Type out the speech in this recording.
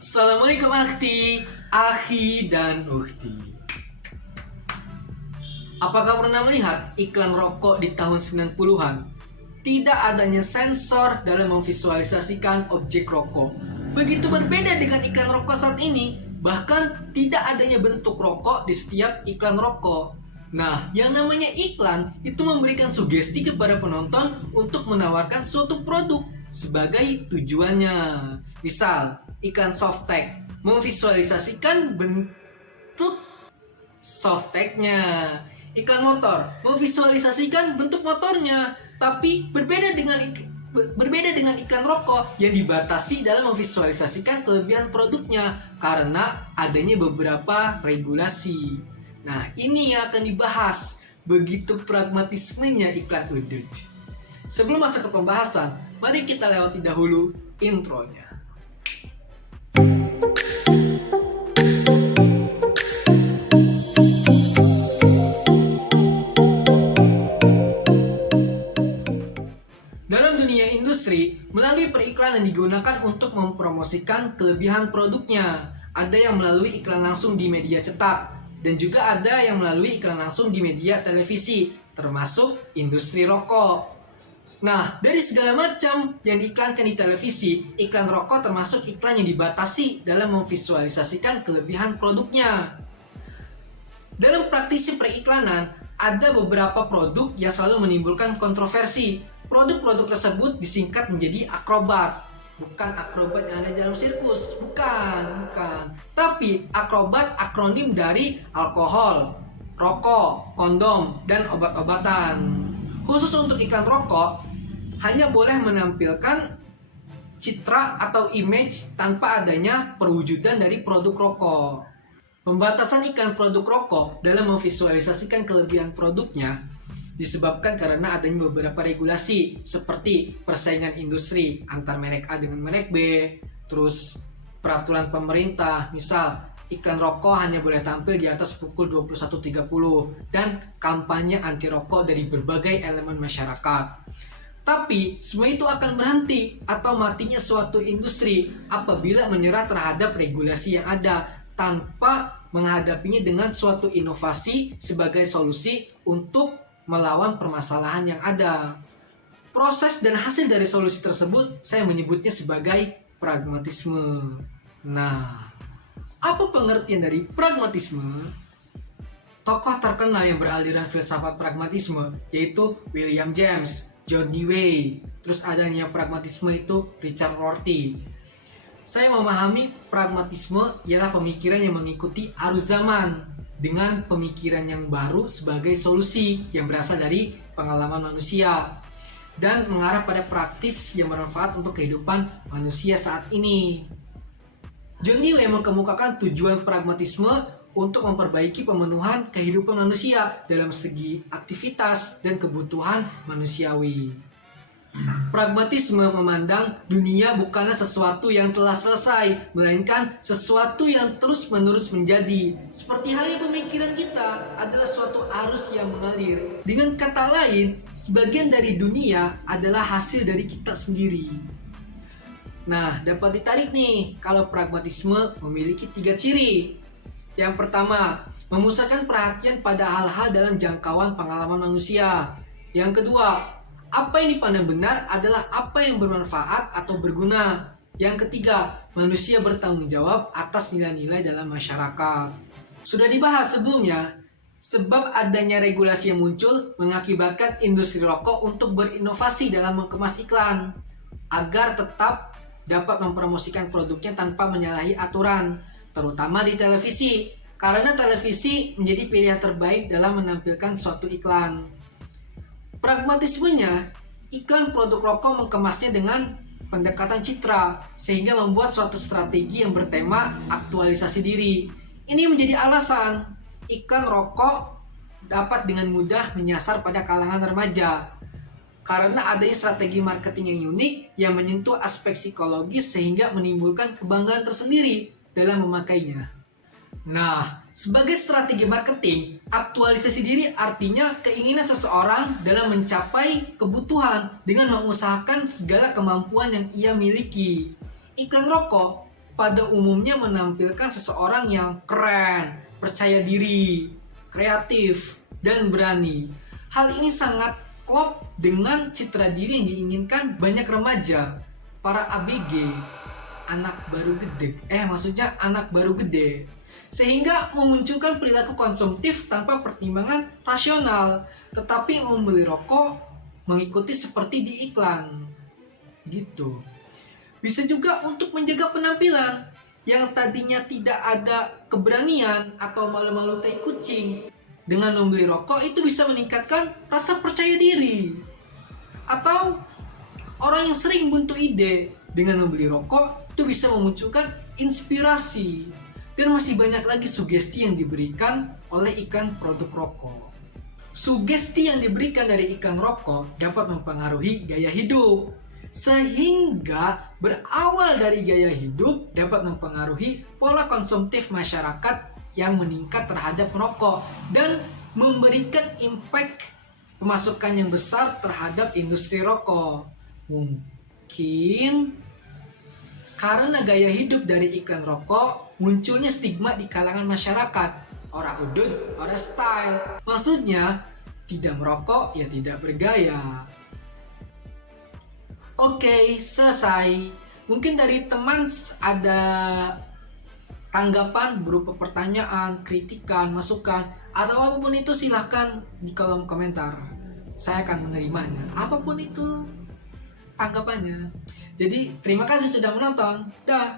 Assalamualaikum Akti, Akhi dan Ukti. Apakah pernah melihat iklan rokok di tahun 90-an? Tidak adanya sensor dalam memvisualisasikan objek rokok. Begitu berbeda dengan iklan rokok saat ini, bahkan tidak adanya bentuk rokok di setiap iklan rokok. Nah, yang namanya iklan itu memberikan sugesti kepada penonton untuk menawarkan suatu produk sebagai tujuannya. Misal, iklan softtek memvisualisasikan bentuk softteknya. Iklan motor memvisualisasikan bentuk motornya, tapi berbeda dengan iklan rokok yang dibatasi dalam memvisualisasikan kelebihan produknya karena adanya beberapa regulasi. Nah, ini yang akan dibahas, begitu pragmatismenya iklan udut. Sebelum masuk ke pembahasan, mari kita lewati dahulu intronya. Dalam dunia industri, melalui periklanan digunakan untuk mempromosikan kelebihan produknya. Ada yang melalui iklan langsung di media cetak, dan juga ada yang melalui iklan langsung di media televisi, termasuk industri rokok. Nah, dari segala macam yang diiklankan di televisi, iklan rokok termasuk iklan yang dibatasi dalam memvisualisasikan kelebihan produknya. Dalam praktisi periklanan, ada beberapa produk yang selalu menimbulkan kontroversi. Produk-produk tersebut disingkat menjadi akrobat. Bukan akrobat yang ada dalam sirkus, bukan. Tapi akrobat akronim dari alkohol, rokok, kondom, dan obat-obatan. Khusus untuk iklan rokok, hanya boleh menampilkan citra atau image tanpa adanya perwujudan dari produk rokok. Pembatasan iklan produk rokok dalam memvisualisasikan kelebihan produknya disebabkan karena adanya beberapa regulasi seperti persaingan industri antar merek A dengan merek B, terus peraturan pemerintah, misal iklan rokok hanya boleh tampil di atas pukul 21.30 dan kampanye anti rokok dari berbagai elemen masyarakat. Tapi semua itu akan berhenti atau matinya suatu industri apabila menyerah terhadap regulasi yang ada tanpa menghadapinya dengan suatu inovasi sebagai solusi untuk melawan permasalahan yang ada. Proses dan hasil dari solusi tersebut saya menyebutnya sebagai pragmatisme. Nah, apa pengertian dari pragmatisme? Tokoh terkenal yang beraliran filsafat pragmatisme yaitu William James, John Dewey, terus adanya pragmatisme itu Richard Rorty. Saya memahami pragmatisme ialah pemikiran yang mengikuti arus zaman dengan pemikiran yang baru sebagai solusi yang berasal dari pengalaman manusia dan mengarah pada praktis yang bermanfaat untuk kehidupan manusia saat ini. John Dewey mengemukakan tujuan pragmatisme untuk memperbaiki pemenuhan kehidupan manusia dalam segi aktivitas dan kebutuhan manusiawi. Pragmatisme memandang dunia bukanlah sesuatu yang telah selesai, melainkan sesuatu yang terus-menerus menjadi. Seperti halnya pemikiran kita adalah suatu arus yang mengalir. Dengan kata lain, sebagian dari dunia adalah hasil dari kita sendiri. Nah, dapat ditarik nih kalau pragmatisme memiliki 3 ciri. Yang pertama, memusatkan perhatian pada hal-hal dalam jangkauan pengalaman manusia. Yang kedua, apa yang dipandang benar adalah apa yang bermanfaat atau berguna. Yang ketiga, manusia bertanggung jawab atas nilai-nilai dalam masyarakat. Sudah dibahas sebelumnya, sebab adanya regulasi yang muncul mengakibatkan industri rokok untuk berinovasi dalam mengemas iklan agar tetap dapat mempromosikan produknya tanpa menyalahi aturan, terutama di televisi, karena televisi menjadi pilihan terbaik dalam menampilkan suatu iklan. Pragmatismenya, iklan produk rokok mengemasnya dengan pendekatan citra sehingga membuat suatu strategi yang bertema aktualisasi diri. Ini menjadi alasan iklan rokok dapat dengan mudah menyasar pada kalangan remaja karena adanya strategi marketing yang unik yang menyentuh aspek psikologis sehingga menimbulkan kebanggaan tersendiri dalam memakainya. Nah, sebagai strategi marketing, aktualisasi diri artinya keinginan seseorang dalam mencapai kebutuhan dengan mengusahakan segala kemampuan yang ia miliki. Iklan rokok pada umumnya menampilkan seseorang yang keren, percaya diri, kreatif, dan berani. Hal ini sangat klop dengan citra diri yang diinginkan banyak remaja, para ABG, anak baru gede, sehingga memunculkan perilaku konsumtif tanpa pertimbangan rasional, tetapi membeli rokok mengikuti seperti di iklan gitu. Bisa juga untuk menjaga penampilan yang tadinya tidak ada keberanian atau malu-malu tai kucing. Dengan membeli rokok itu bisa meningkatkan rasa percaya diri. Atau orang yang sering buntu ide, dengan membeli rokok itu bisa memunculkan inspirasi. Dan masih banyak lagi sugesti yang diberikan oleh iklan produk rokok. Sugesti yang diberikan dari iklan rokok dapat mempengaruhi gaya hidup, sehingga berawal dari gaya hidup dapat mempengaruhi pola konsumtif masyarakat yang meningkat terhadap merokok dan memberikan impact pemasukan yang besar terhadap industri rokok. Mungkin karena gaya hidup dari iklan rokok, munculnya stigma di kalangan masyarakat. Ora udut, ora style. Maksudnya, tidak merokok ya tidak bergaya. Oke, selesai. Mungkin dari teman ada tanggapan berupa pertanyaan, kritikan, masukan, atau apapun itu silahkan di kolom komentar. Saya akan menerimanya, apapun itu tanggapannya. Jadi, terima kasih sudah menonton. Dah.